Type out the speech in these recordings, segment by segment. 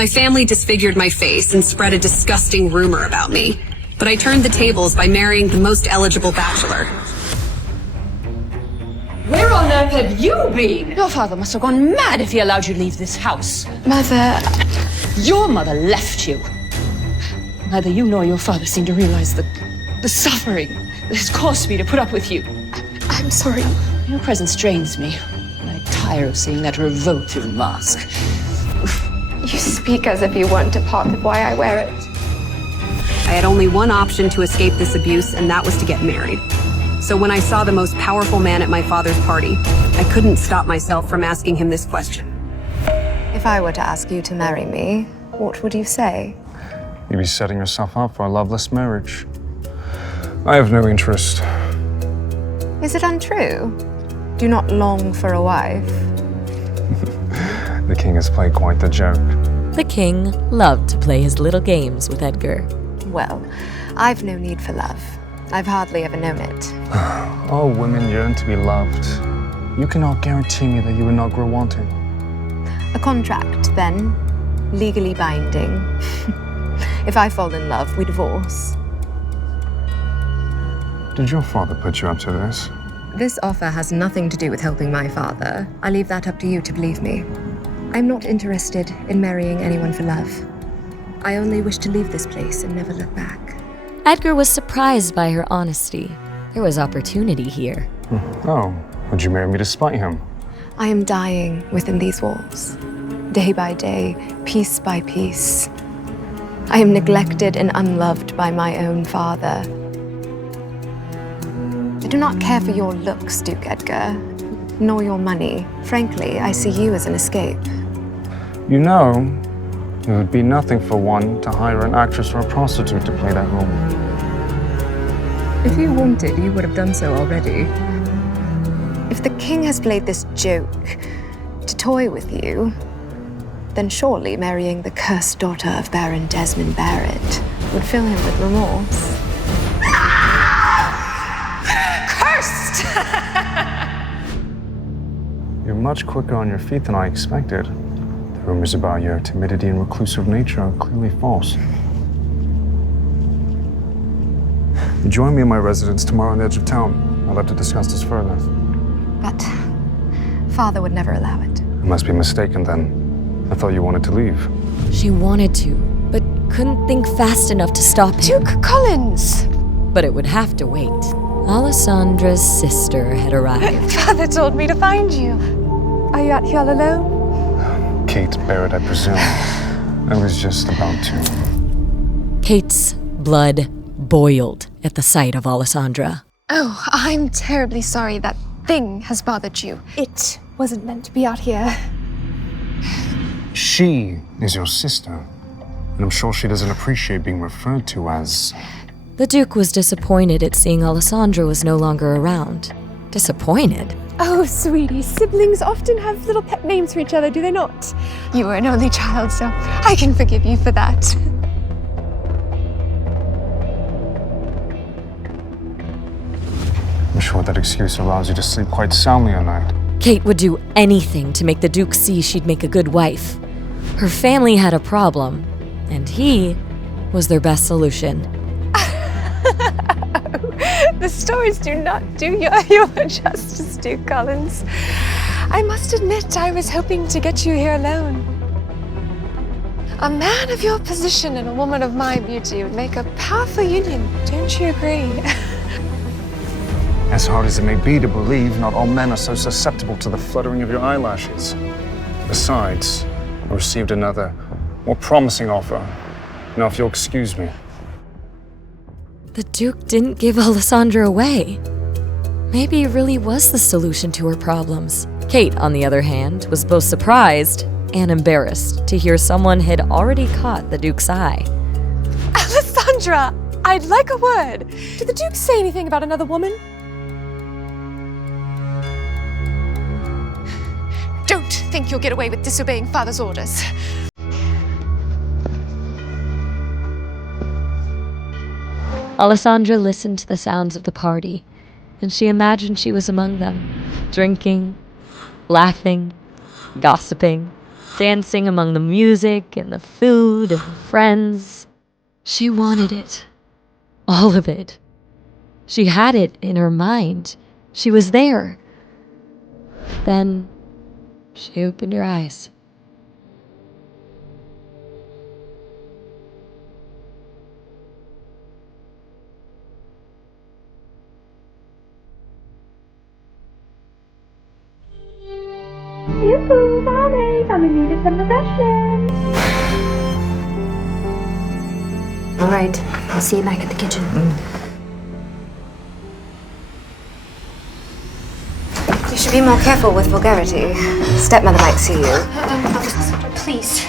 My family disfigured my face and spread a disgusting rumor about me. But I turned the tables by marrying the most eligible bachelor. Where on earth have you been? Your father must have gone mad if he allowed you to leave this house. Mother... Your mother left you. Neither you nor your father seem to realize the suffering that has caused me to put up with you. I'm sorry. Your presence drains me, and I tire of seeing that revolting mask. You speak as if you weren't a part of why I wear it. I had only one option to escape this abuse, and that was to get married. So when I saw the most powerful man at my father's party, I couldn't stop myself from asking him this question. If I were to ask you to marry me, what would you say? You'd be setting yourself up for a loveless marriage. I have no interest. Is it untrue? Do not long for a wife. The king has played quite the joke. The king loved to play his little games with Edgar. Well, I've no need for love. I've hardly ever known it. All women yearn to be loved. You cannot guarantee me that you will not grow wanting. A contract, then, legally binding. If I fall in love, we divorce. Did your father put you up to this? This offer has nothing to do with helping my father. I leave that up to you to believe me. I'm not interested in marrying anyone for love. I only wish to leave this place and never look back. Edgar was surprised by her honesty. There was opportunity here. Oh, would you marry me despite him? I am dying within these walls, day by day, piece by piece. I am neglected and unloved by my own father. I do not care for your looks, Duke Edgar, nor your money. Frankly, I see you as an escape. You know, it would be nothing for one to hire an actress or a prostitute to play that role. If you wanted, you would have done so already. If the king has played this joke to toy with you, then surely marrying the cursed daughter of Baron Desmond Barrett would fill him with remorse. Cursed! You're much quicker on your feet than I expected. The rumors about your timidity and reclusive nature are clearly false. Join me in my residence tomorrow on the edge of town. I'd love to discuss this further. But father would never allow it. I must be mistaken then. I thought you wanted to leave. She wanted to, but couldn't think fast enough to stop him. Duke Collins! But it would have to wait. Alessandra's sister had arrived. Father told me to find you. Are you out here all alone? Kate Barrett, I presume. I was just about to. Kate's blood boiled at the sight of Alessandra. Oh, I'm terribly sorry that thing has bothered you. It wasn't meant to be out here. She is your sister, and I'm sure she doesn't appreciate being referred to as... The Duke was disappointed at seeing Alessandra was no longer around. Disappointed? Oh, sweetie, siblings often have little pet names for each other, do they not? You were an only child, so I can forgive you for that. I'm sure that excuse allows you to sleep quite soundly at night. Kate would do anything to make the Duke see she'd make a good wife. Her family had a problem, and he was their best solution. The stories do not do you justice, Duke Collins. I must admit, I was hoping to get you here alone. A man of your position and a woman of my beauty would make a powerful union, don't you agree? As hard as it may be to believe, not all men are so susceptible to the fluttering of your eyelashes. Besides, I received another, more promising offer. Now, if you'll excuse me. The Duke didn't give Alessandra away. Maybe he really was the solution to her problems. Kate, on the other hand, was both surprised and embarrassed to hear someone had already caught the Duke's eye. Alessandra, I'd like a word. Did the Duke say anything about another woman? Don't think you'll get away with disobeying Father's orders. Alessandra listened to the sounds of the party, and she imagined she was among them, drinking, laughing, gossiping. dancing among the music and the food and friends. She wanted it. All of it. She had it in her mind. She was there. Then she opened her eyes. Yoo-hoo, Valerie, I'm in need of some refreshments. All right, I'll see you back at the kitchen. You should be more careful with vulgarity. Stepmother might see you. Please,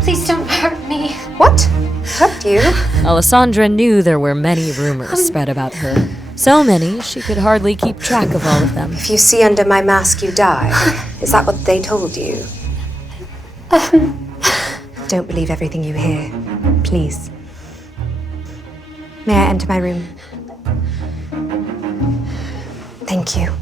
please don't hurt me. What? Hurt you? Alessandra knew there were many rumors spread about her. So many, she could hardly keep track of all of them. If you see under my mask, you die. Is that what they told you? Don't believe everything you hear. Please. May I enter my room? Thank you.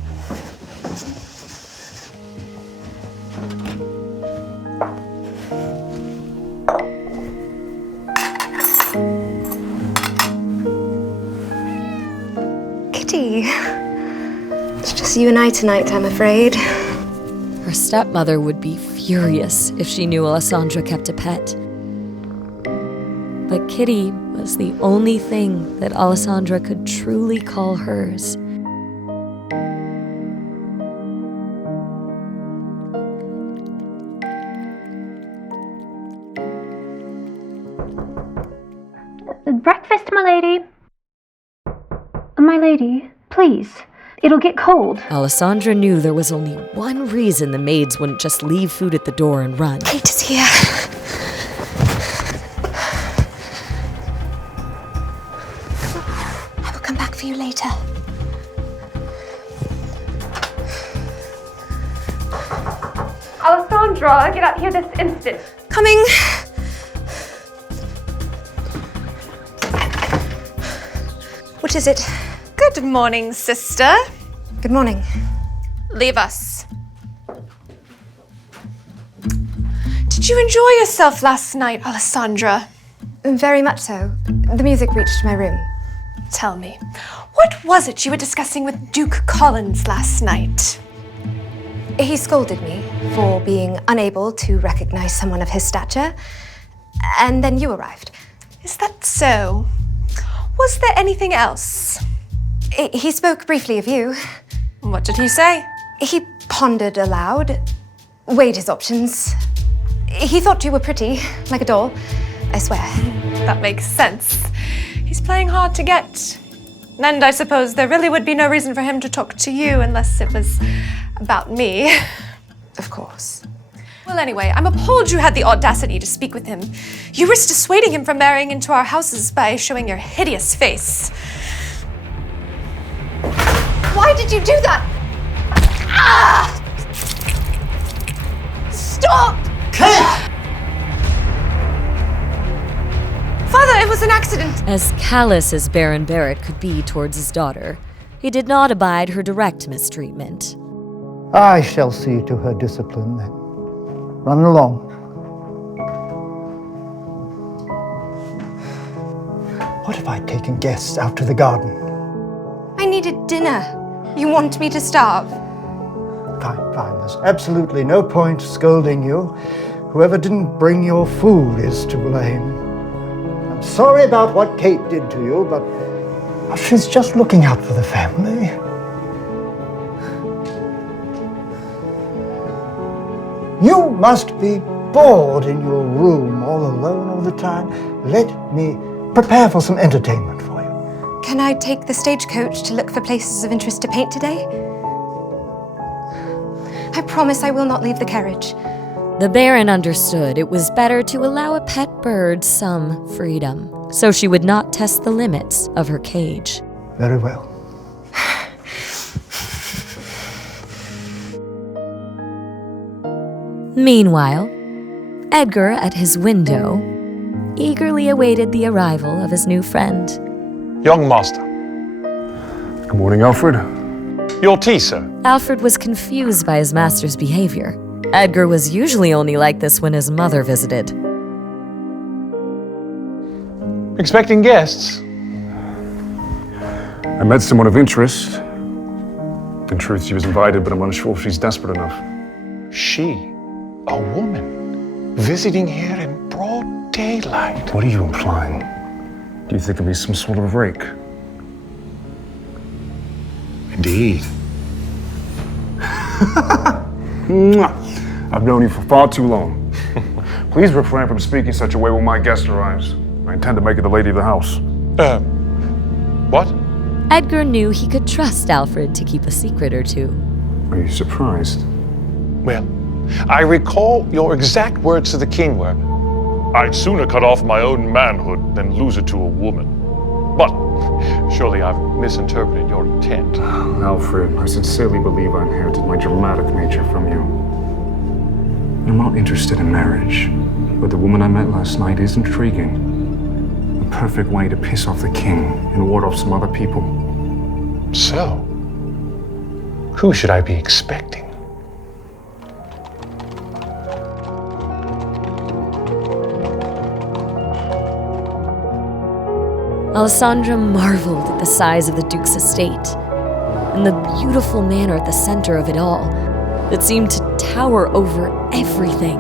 Kitty. It's just you and I tonight, I'm afraid. Her stepmother would be furious if she knew Alessandra kept a pet. But Kitty was the only thing that Alessandra could truly call hers. Breakfast, my lady. My lady, please. It'll get cold. Alessandra knew there was only one reason the maids wouldn't just leave food at the door and run. Kate is here. I will come back for you later. Alessandra, get out here this instant. Coming. What is it? Good morning, sister. Good morning. Leave us. Did you enjoy yourself last night, Alessandra? Very much so. The music reached my room. Tell me, what was it you were discussing with Duke Collins last night? He scolded me for being unable to recognize someone of his stature, and then you arrived. Is that so? Was there anything else? He spoke briefly of you. What did he say? He pondered aloud, weighed his options. He thought you were pretty, like a doll, I swear. That makes sense. He's playing hard to get. And I suppose there really would be no reason for him to talk to you unless it was about me. Of course. Well, anyway, I'm appalled you had the audacity to speak with him. You risked dissuading him from marrying into our houses by showing your hideous face. Why did you do that? Ah! Stop! Father, it was an accident. As callous as Baron Barrett could be towards his daughter, he did not abide her direct mistreatment. I shall see to her discipline then. Run along. What if I'd taken guests out to the garden? I needed dinner. You want me to starve? Fine, fine. There's absolutely no point scolding you. Whoever didn't bring your food is to blame. I'm sorry about what Kate did to you, but she's just looking out for the family. You must be bored in your room all alone all the time. Let me prepare for some entertainment for you. Can I take the stagecoach to look for places of interest to paint today? I promise I will not leave the carriage. The Baron understood it was better to allow a pet bird some freedom, so she would not test the limits of her cage. Very well. Meanwhile, Edgar, at his window, eagerly awaited the arrival of his new friend. Young master, Good morning, Alfred. your tea, sir. Alfred was confused by his master's behavior. Edgar was usually only like this when his mother visited. Expecting guests? I met someone of interest. In truth, she was invited, but I'm unsure if she's desperate enough. She, a woman, visiting here in broad daylight. What are you implying? Do you think of me some sort of rake? Indeed. I've known you for far too long. Please refrain from speaking such a way when my guest arrives. I intend to make her the lady of the house. What? Edgar knew he could trust Alfred to keep a secret or two. Are you surprised? Well, I recall your exact words to the king were, "I'd sooner cut off my own manhood than lose it to a woman." But surely I've misinterpreted your intent. Alfred, I sincerely believe I inherited my dramatic nature from you. I'm not interested in marriage, but the woman I met last night is intriguing. The perfect way to piss off the king and ward off some other people. So, who should I be expecting? Alessandra marveled at the size of the Duke's estate and the beautiful manor at the center of it all that seemed to tower over everything.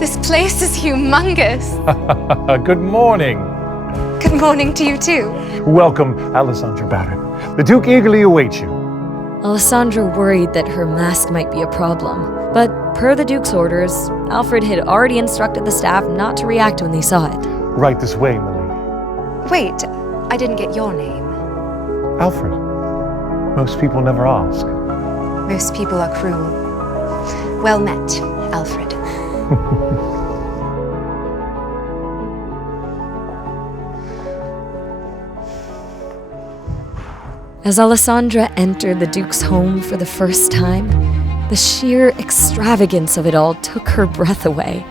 This place is humongous. Good morning. Good morning to you too. Welcome, Alessandra Baron. The Duke eagerly awaits you. Alessandra worried that her mask might be a problem, but per the Duke's orders, Alfred had already instructed the staff not to react when they saw it. Right this way, Millie. Wait, I didn't get your name. Alfred. Most people never ask. Most people are cruel. Well met, Alfred. As Alessandra entered the Duke's home for the first time, the sheer extravagance of it all took her breath away.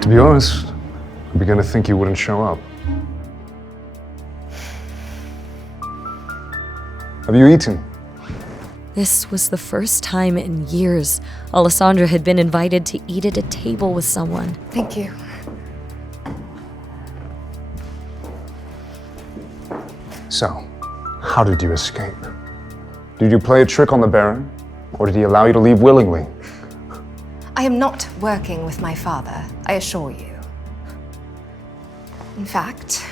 To be honest, I began to think you wouldn't show up. Have you eaten? This was the first time in years Alessandra had been invited to eat at a table with someone. Thank you. So, how did you escape? Did you play a trick on the Baron, or did he allow you to leave willingly? I am not working with my father, I assure you. In fact,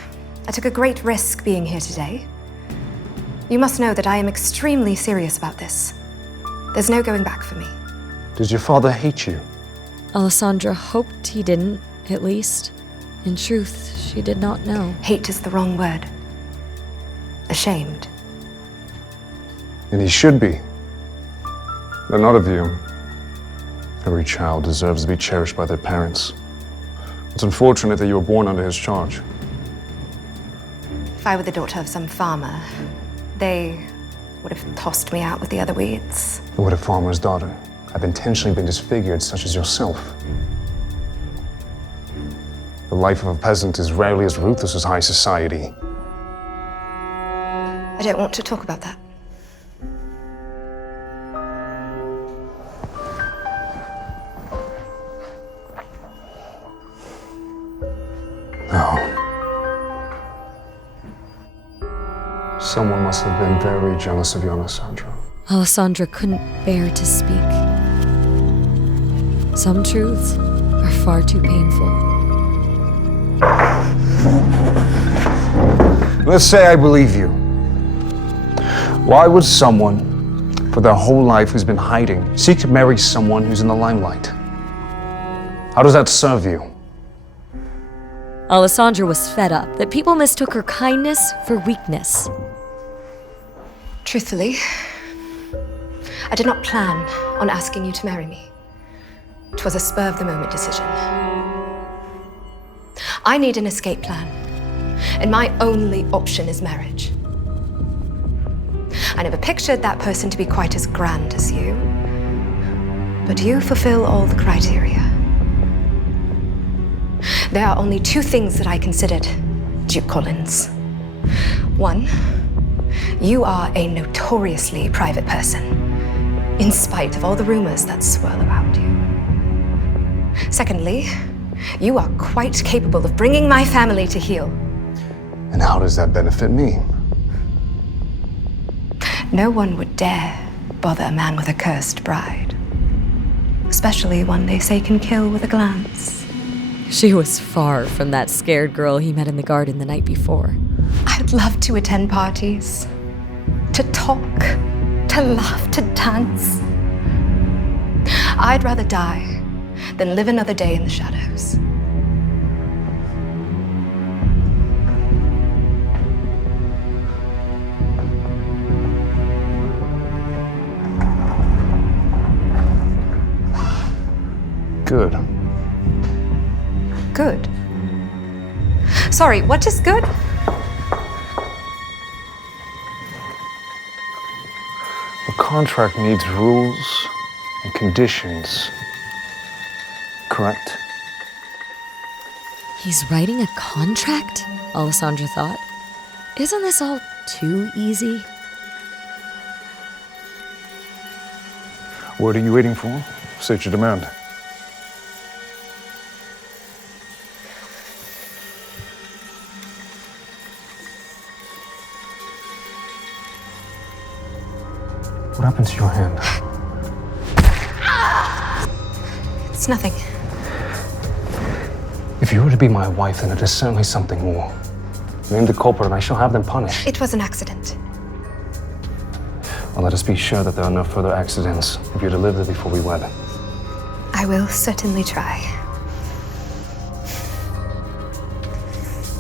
I took a great risk being here today. You must know that I am extremely serious about this. There's no going back for me. Does your father hate you? Alessandra hoped he didn't, at least. In truth, she did not know. Hate is the wrong word. Ashamed. And he should be. But not of you. Every child deserves to be cherished by their parents. It's unfortunate that you were born under his charge. If I were the daughter of some farmer, they would have tossed me out with the other weeds. But would a farmer's daughter have intentionally been disfigured, such as yourself? The life of a peasant is rarely as ruthless as high society. I don't want to talk about that. No. Someone must have been very jealous of you, Alessandra. Alessandra couldn't bear to speak. Some truths are far too painful. Let's say I believe you. Why would someone, for their whole life who's been hiding, seek to marry someone who's in the limelight? How does that serve you? Alessandra was fed up that people mistook her kindness for weakness. Truthfully, I did not plan on asking you to marry me. It was a spur-of-the-moment decision. I need an escape plan, and my only option is marriage. I never pictured that person to be quite as grand as you. But you fulfill all the criteria. There are only two things that I considered, Duke Collins. One, you are a notoriously private person, in spite of all the rumors that swirl around you. Secondly, you are quite capable of bringing my family to heel. And how does that benefit me? No one would dare bother a man with a cursed bride, especially one they say can kill with a glance. She was far from that scared girl he met in the garden the night before. I'd love to attend parties, to talk, to laugh, to dance. I'd rather die than live another day in the shadows. Good. Good. Sorry, what is good? A contract needs rules and conditions. Correct? He's writing a contract? Alessandra thought. Isn't this all too easy? What are you waiting for? State your demand. What happened to your hand? It's nothing. If you were to be my wife, then it is certainly something more. Name the culprit and I shall have them punished. It was an accident. Well, let us be sure that there are no further accidents if you're to live there before we wed. I will certainly try.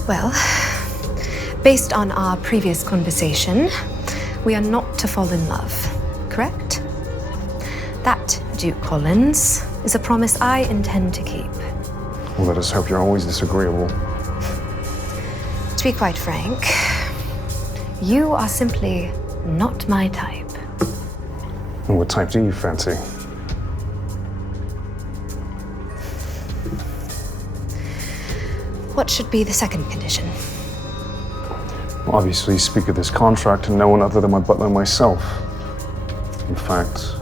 Well, based on our previous conversation, we are not to fall in love, correct? That, Duke Collins, is a promise I intend to keep. Well, let us hope you're always disagreeable. To be quite frank, you are simply not my type. And what type do you fancy? What should be the second condition? Well, obviously, speak of this contract to no one other than my butler and myself. In fact,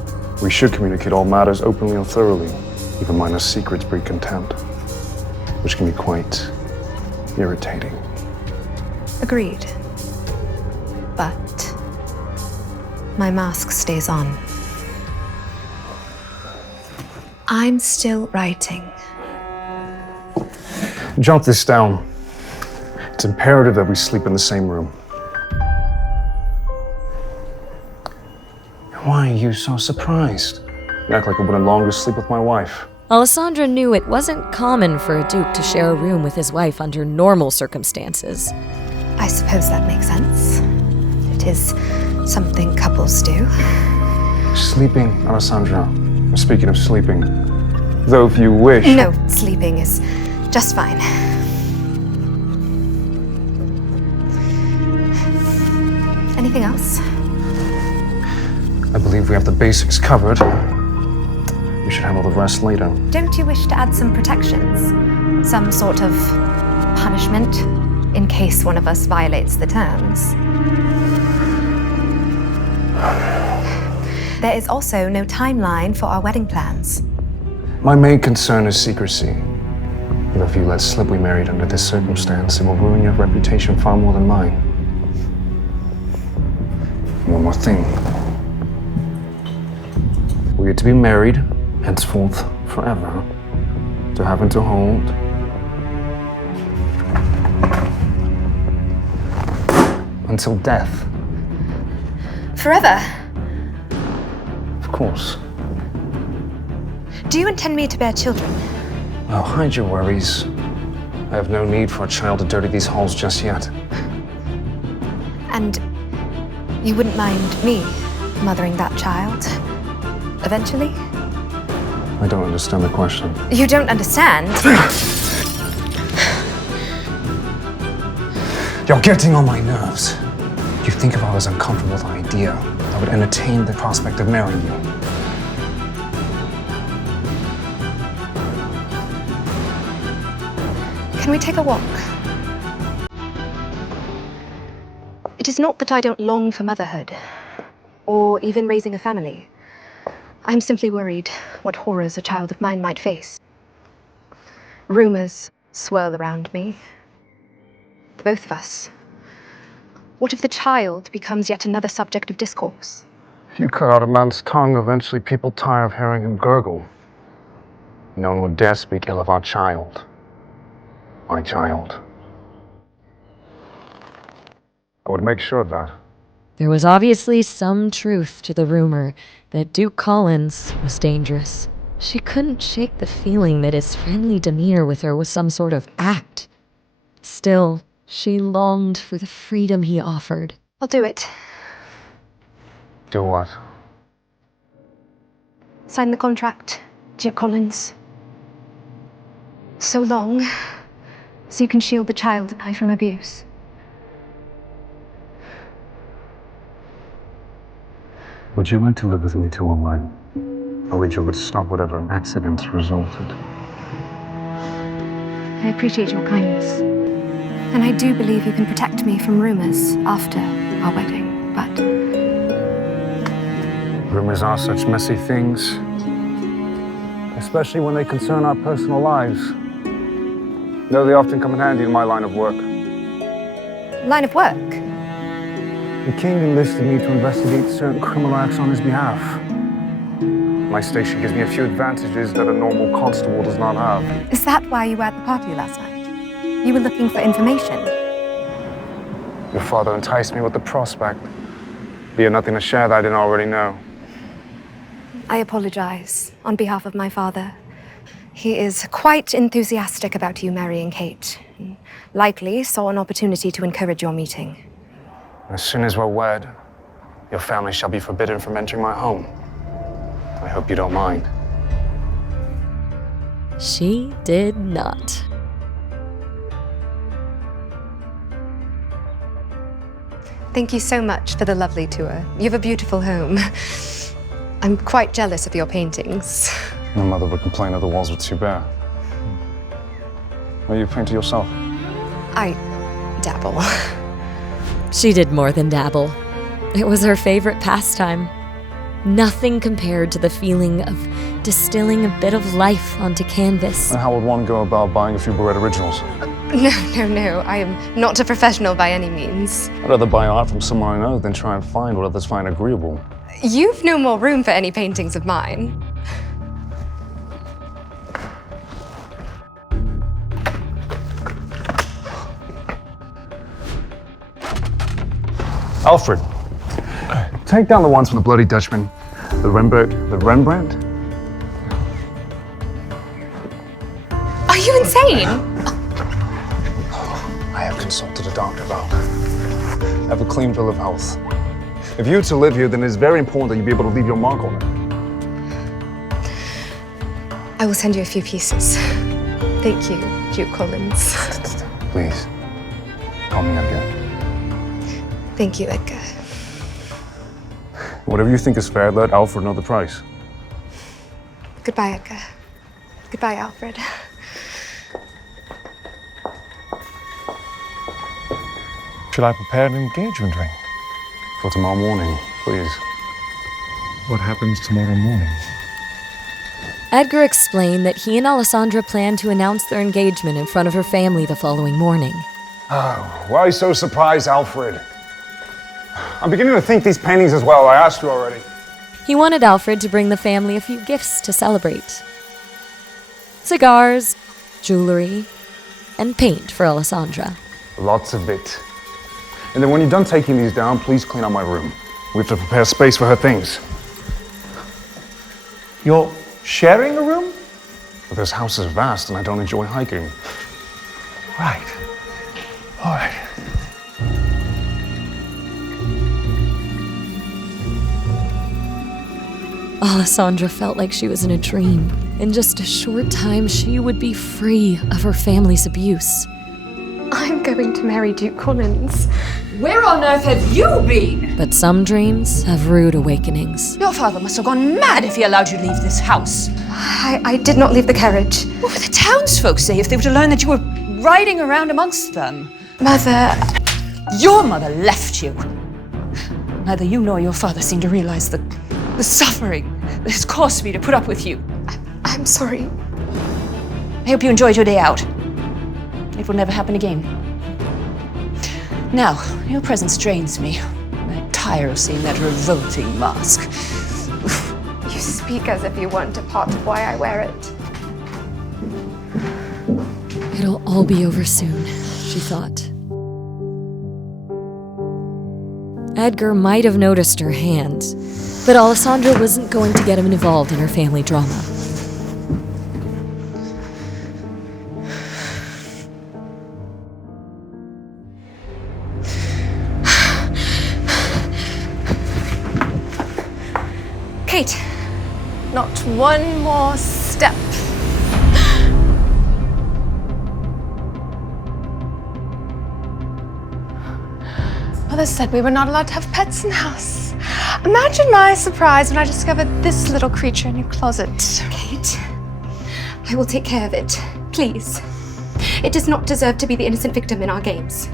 we should communicate all matters openly and thoroughly. Even minor secrets breed contempt, which can be quite irritating. Agreed. But my mask stays on. I'm still writing. Jot this down. It's imperative that we sleep in the same room. Why are you so surprised? You act like I wouldn't longer sleep with my wife. Alessandra knew it wasn't common for a duke to share a room with his wife under normal circumstances. I suppose that makes sense. It is something couples do. Sleeping, Alessandra. Speaking of sleeping, though if you wish... No, sleeping is just fine. Anything else? I believe we have the basics covered. We should handle the rest later. Don't you wish to add some protections? Some sort of punishment in case one of us violates the terms? There is also no timeline for our wedding plans. My main concern is secrecy. And if you let slip we married under this circumstance, it will ruin your reputation far more than mine. One more thing. We are to be married, henceforth, forever. To have and to hold. Until death. Forever? Of course. Do you intend me to bear children? Oh, hide your worries. I have no need for a child to dirty these halls just yet. And you wouldn't mind me mothering that child? Eventually? I don't understand the question. You don't understand? You're getting on my nerves. You think if I was uncomfortable with the idea idea I would entertain the prospect of marrying you. Can we take a walk? It is not that I don't long for motherhood, or even raising a family. I'm simply worried what horrors a child of mine might face. Rumors swirl around me. The both of us. What if the child becomes yet another subject of discourse? If you cut out a man's tongue, eventually people tire of hearing him gurgle. No one would dare speak ill of our child. My child. I would make sure of that. There was obviously some truth to the rumor that Duke Collins was dangerous. She couldn't shake the feeling that his friendly demeanor with her was some sort of act. Still, she longed for the freedom he offered. I'll do it. Do what? Sign the contract, Duke Collins. So long, so you can shield the child and I from abuse. Would you like to live with me till I'm or would you would stop whatever accidents resulted? I appreciate your kindness. And I do believe you can protect me from rumors after our wedding, but... Rumors are such messy things, especially when they concern our personal lives. Though they often come in handy in my line of work. Line of work? The king enlisted me to investigate certain criminal acts on his behalf. My station gives me a few advantages that a normal constable does not have. Is that why you were at the party last night? You were looking for information? Your father enticed me with the prospect. He had nothing to share that I didn't already know. I apologize on behalf of my father. He is quite enthusiastic about you marrying Kate. Likely saw an opportunity to encourage your meeting. As soon as we're wed, your family shall be forbidden from entering my home. I hope you don't mind. She did not. Thank you so much for the lovely tour. You have a beautiful home. I'm quite jealous of your paintings. My mother would complain if the walls were too bare. Are you a painter yourself? I dabble. She did more than dabble. It was her favorite pastime. Nothing compared to the feeling of distilling a bit of life onto canvas. And how would one go about buying a few Barrett originals? No. I am not a professional by any means. I'd rather buy art from someone I know than try and find what others find agreeable. You've no more room for any paintings of mine. Alfred, take down the ones from the Bloody Dutchman. The Rembrandt? Are you insane? I have consulted a doctor about it. I have a clean bill of health. If you were to live here, then it's very important that you be able to leave your mark on it. I will send you a few pieces. Thank you, Duke Collins. Please, call me Edgar. Thank you, Edgar. Whatever you think is fair, let Alfred know the price. Goodbye, Edgar. Goodbye, Alfred. Should I prepare an engagement ring? For tomorrow morning, please. What happens tomorrow morning? Edgar explained that he and Alessandra planned to announce their engagement in front of her family the following morning. Oh, why so surprised, Alfred? I'm beginning to think these paintings as well. I asked you already. He wanted Alfred to bring the family a few gifts to celebrate. Cigars, jewelry, and paint for Alessandra. Lots of it. And then when you're done taking these down, please clean out my room. We have to prepare space for her things. You're sharing a room? But this house is vast and I don't enjoy hiking. Right. All right. Alessandra felt like she was in a dream. In just a short time, she would be free of her family's abuse. I'm going to marry Duke Collins. Where on earth have you been? But some dreams have rude awakenings. Your father must have gone mad if he allowed you to leave this house. I did not leave the carriage. What would the townsfolk say if they were to learn that you were riding around amongst them? Mother, Your mother left you. Neither you nor your father seem to realize the suffering that has caused me to put up with you. I'm sorry. I hope you enjoyed your day out. It will never happen again. Now, your presence drains me. I'm tired of seeing that revolting mask. You speak as if you weren't a part of why I wear it. It'll all be over soon, she thought. Edgar might have noticed her hand, but Alessandra wasn't going to get him involved in her family drama. Kate, not one more step. Mother said we were not allowed to have pets in the house. Imagine my surprise when I discovered this little creature in your closet. Kate, I will take care of it. Please. It does not deserve to be the innocent victim in our games.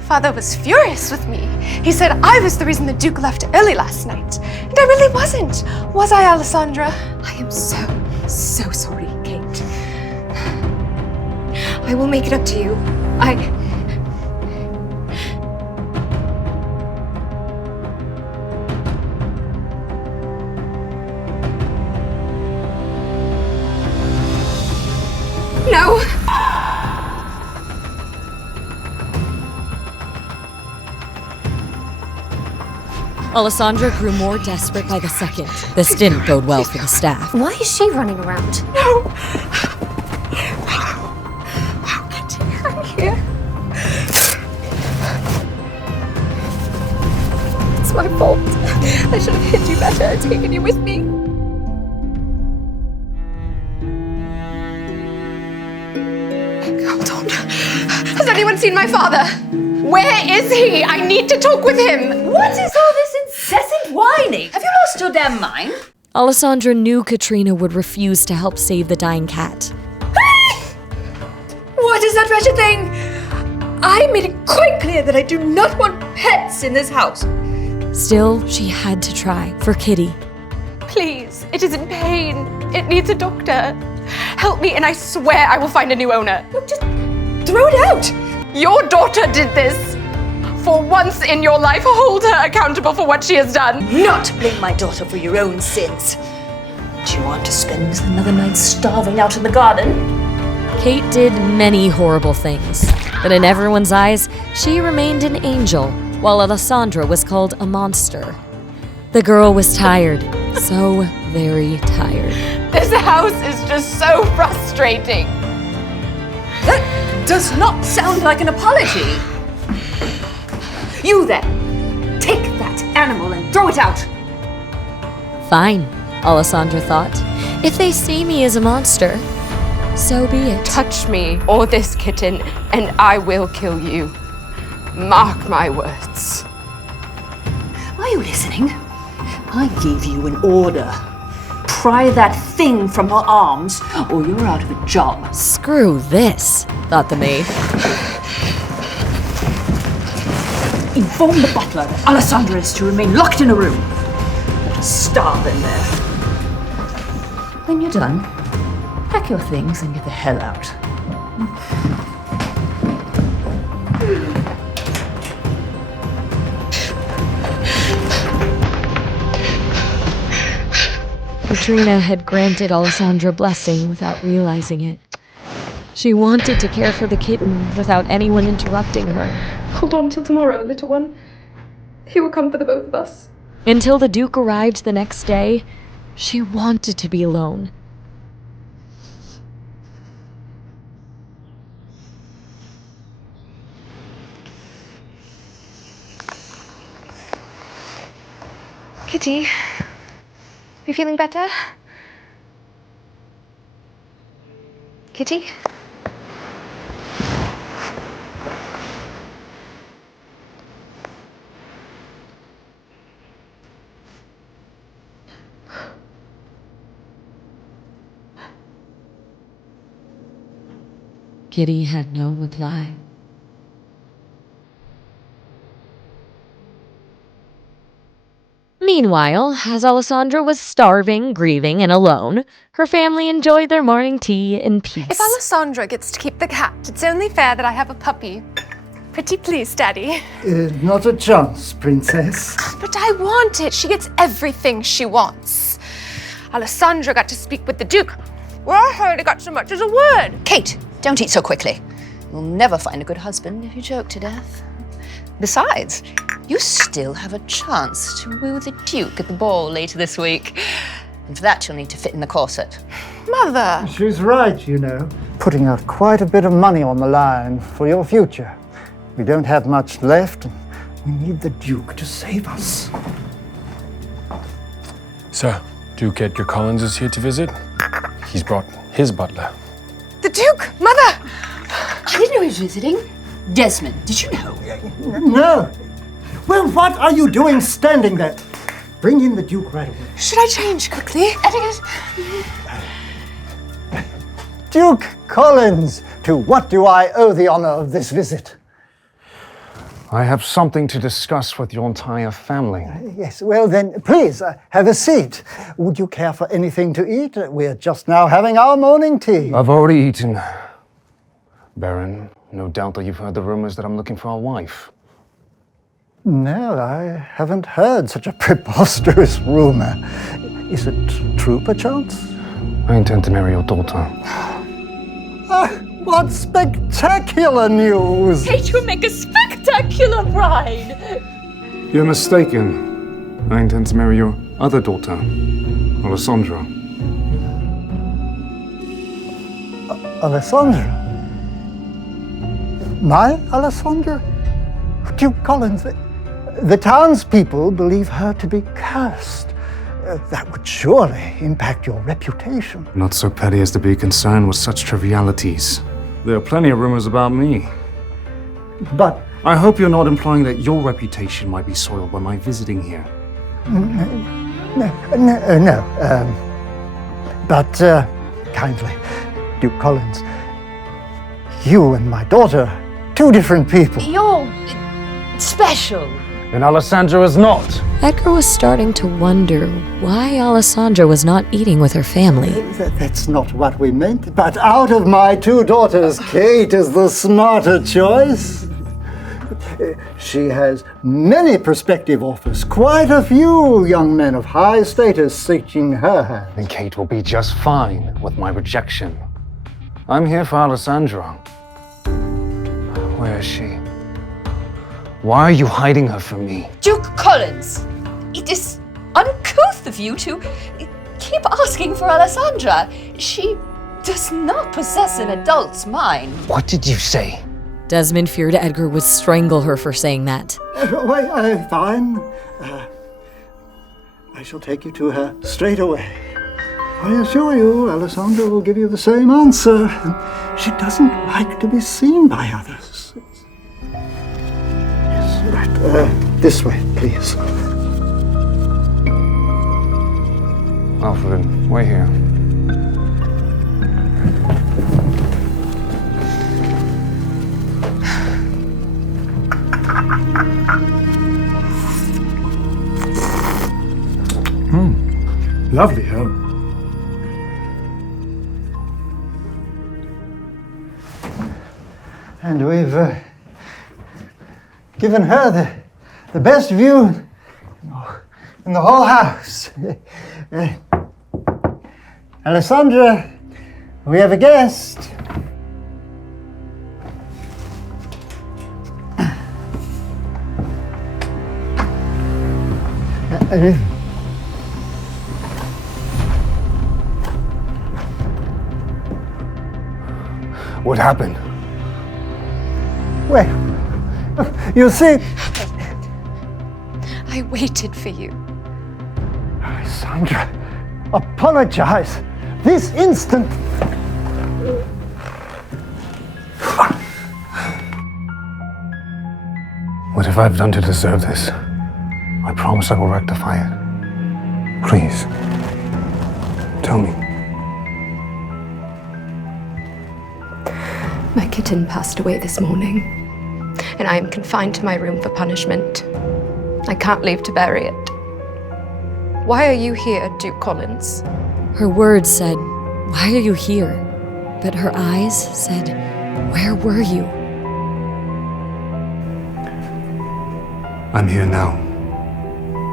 Father was furious with me. He said I was the reason the Duke left early last night. And I really wasn't. Was I, Alessandra? I am so sorry, Kate. I will make it up to you. No! Alessandra grew more desperate by the second. This didn't bode well for the staff. Why is she running around? No! I'm here. It's my fault. I should have hid you better and taken you with me. Hold on. Has anyone seen my father? Where is he? I need to talk with him. What is all this incessant whining? Have you lost your damn mind? Alessandra knew Katrina would refuse to help save the dying cat. What is that wretched thing? I made it quite clear that I do not want pets in this house. Still, she had to try for Kitty. Please, it is in pain. It needs a doctor. Help me and I swear I will find a new owner. Look, just throw it out. Your daughter did this. For once in your life, hold her accountable for what she has done. Not blame my daughter for your own sins. Do you want to spend another night starving out in the garden? Kate did many horrible things, but in everyone's eyes, she remained an angel, while Alessandra was called a monster. The girl was tired, so very tired. This house is just so frustrating. That does not sound like an apology. You then, take that animal and throw it out. Fine, Alessandra thought. If they see me as a monster, so be it. Touch me or this kitten, and I will kill you. Mark my words. Are you listening? I gave you an order. Pry that thing from her arms, or you're out of a job. Screw this, thought the maid. Inform the butler that Alessandra is to remain locked in a room. Let her starve in there. When you're done, pack your things and get the hell out. Katrina had granted Alessandra blessing without realizing it. She wanted to care for the kitten without anyone interrupting her. Hold on till tomorrow, little one. He will come for the both of us. Until the Duke arrived the next day, she wanted to be alone. Kitty, you feeling better? Kitty? Kitty had no reply. Meanwhile, as Alessandra was starving, grieving, and alone, her family enjoyed their morning tea in peace. If Alessandra gets to keep the cat, it's only fair that I have a puppy. Pretty please, Daddy. Not a chance, Princess. But I want it. She gets everything she wants. Alessandra got to speak with the Duke. Well, I hardly got so much as a word. Kate, don't eat so quickly. You'll never find a good husband if you choke to death. Besides, you still have a chance to woo the Duke at the ball later this week. And for that, you'll need to fit in the corset. Mother! She's right, you know. Putting out quite a bit of money on the line for your future. We don't have much left. We need the Duke to save us. Sir, Duke Edgar Collins is here to visit. He's brought his butler. The Duke! Mother! I didn't know he was visiting. Desmond, did you know? No. Well, what are you doing standing there? Bring in the Duke right away. Should I change quickly? Duke Collins, to what do I owe the honor of this visit? I have something to discuss with your entire family. Yes, well then, please, have a seat. Would you care for anything to eat? We're just now having our morning tea. I've already eaten. Baron, no doubt that you've heard the rumors that I'm looking for a wife. No, I haven't heard such a preposterous rumor. Is it true, perchance? I intend to marry your daughter. What spectacular news! Kate will make a spectacular bride! You're mistaken. I intend to marry your other daughter, Alessandra. Alessandra? My Alessandra? Duke Collins, the townspeople believe her to be cursed. That would surely impact your reputation. Not so petty as to be concerned with such trivialities. There are plenty of rumors about me. But I hope you're not implying that your reputation might be soiled by my visiting here. no. But kindly, Duke Collins, you and my daughter, two different people. You're special. And Alessandra is not. Edgar was starting to wonder why Alessandra was not eating with her family. That's not what we meant. But out of my two daughters, Kate is the smarter choice. She has many prospective offers, quite a few young men of high status seeking her hand. And Kate will be just fine with my rejection. I'm here for Alessandra. Where is she? Why are you hiding her from me? Duke Collins, it is uncouth of you to keep asking for Alessandra. She does not possess an adult's mind. What did you say? Desmond feared Edgar would strangle her for saying that. Fine. I shall take you to her straight away. I assure you, Alessandra will give you the same answer. She doesn't like to be seen by others. Yes, right. This way, please. Alfred, wait here. Lovely home. And we've given her the best view in the whole house. Alessandra, we have a guest. What happened? Well, you see, I waited for you. Alessandra, apologize this instant. What have I done to deserve this? I promise I will rectify it. Please, tell me. My kitten passed away this morning, and I am confined to my room for punishment. I can't leave to bury it. Why are you here, Duke Collins? Her words said, "Why are you here?" But her eyes said, "Where were you?" I'm here now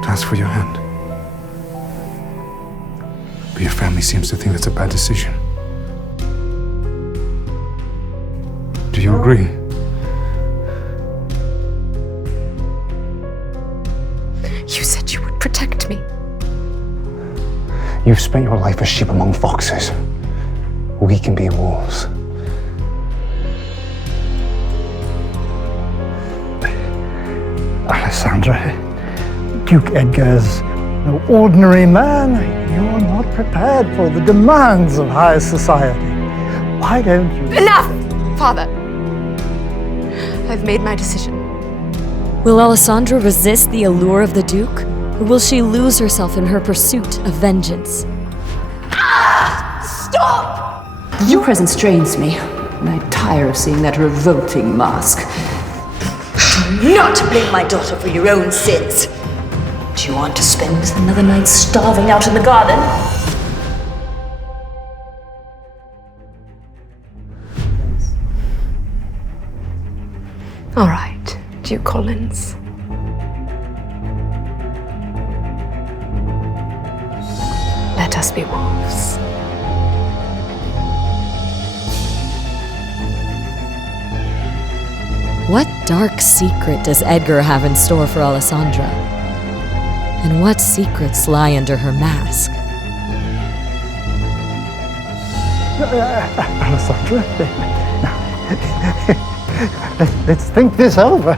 to ask for your hand. But your family seems to think that's a bad decision. Do you agree? You said you would protect me. You've spent your life as sheep among foxes. We can be wolves. Alessandra, Duke Edgar's no ordinary man. You're not prepared for the demands of high society. Why don't you... Enough, Father! I've made my decision. Will Alessandra resist the allure of the Duke? Or will she lose herself in her pursuit of vengeance? Stop! Your presence strains me, and I tire of seeing that revolting mask. Do not blame my daughter for your own sins. Do you want to spend another night starving out in the garden? All right, Duke Collins. Let us be wolves. What dark secret does Edgar have in store for Alessandra? And what secrets lie under her mask? Alessandra, let's think this over.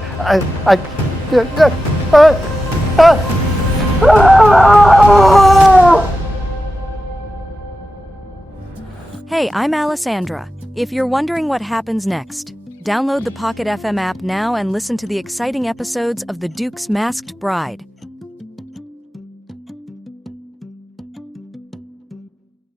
Hey, I'm Alessandra. If you're wondering what happens next, download the Pocket FM app now and listen to the exciting episodes of The Duke's Masked Bride.